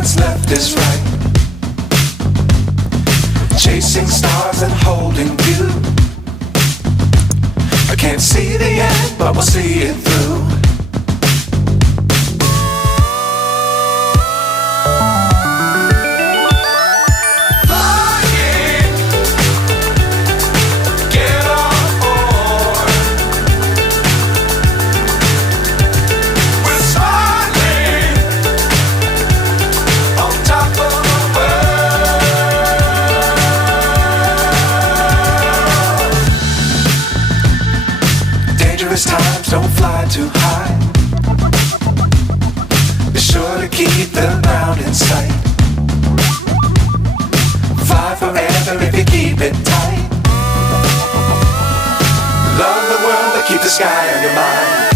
what's left is right. Chasing stars and holding you. I can't see the end, but we'll see it through. Times don't fly too high. Be sure to keep the ground in sight. Fly forever if you keep it tight. Love the world but keep the sky on your mind.